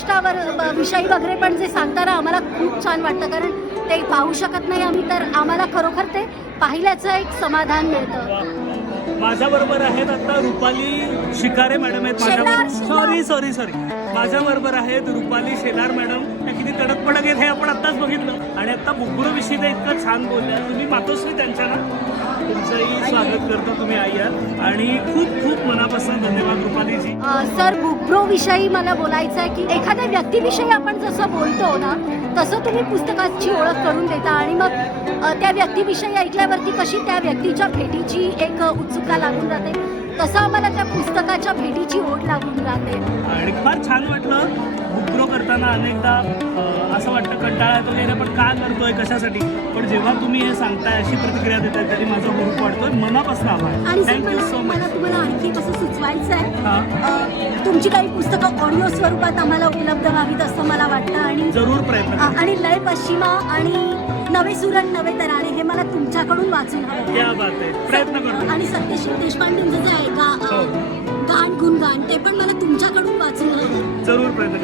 ज्येष्ठावर ब- विषयी वगैरे पण जे सांगताना आम्हाला खूप छान वाटतं. कारण ते पाहू शकत नाही आम्ही तर आम्हाला खरोखर ते पाहिल्याचं एक समाधान मिळतं. माझ्या बरोबर आहेत आता रुपाली शिकारे मॅडम आहेत. सॉरी सॉरी सॉरी माझ्या बरोबर आहेत रुपाली शेलार मॅडम. त्या किती तडक पडक आहेत हे आपण आत्ताच बघितलं. आणि आता बुकबुरो विषयी ते इतकं छान बोलल्या. तुम्ही मातोश्री त्यांच्या ना? तुमचंही स्वागत करतो तुम्ही आई आणि खूप खूप मनापासून धन्यवाद रुपालीजी. सर बुकब्रो विषयी मला बोलायचं आहे की एखाद्या व्यक्तीविषयी आपण जसं बोलतो ना तसं तुम्ही पुस्तकाची ओळख करून देता. आणि मग त्या व्यक्तीविषयी ऐकल्यावरती कशी त्या व्यक्तीच्या भेटीची एक उत्सुकता लागून जाते? तसं आम्हाला त्या पुस्तकाच्या भेटीची ओढ लागून राहते आणि फार छान वाटलं. बुकग्रो करताना अनेकदा असं वाटतं कंटाळा येतो की अरे आपण का करतोय कशासाठी? पण जेव्हा तुम्ही हे सांगताय अशी प्रतिक्रिया देताय तरी माझा हुरूप वाटतोय मनापासून आभार. थँक्यू सो मच मला तुम्हाला आणखी कसं सुचवायचं आहे? हां. तुमची काही पुस्तकं ऑडिओ स्वरूपात आम्हाला उपलब्ध व्हावीत असं मला वाटतं आणि जरूर प्रयत्न. आणि लय पश्चिमा आणि नवे सुरण नवे तरारे हे मला तुमच्याकडून वाचून हवं. आणि सत्यशील देशपांडे जे आहे का गाण गुणगान ते पण मला तुमच्याकडून वाचून हवं. जरूर प्रयत्न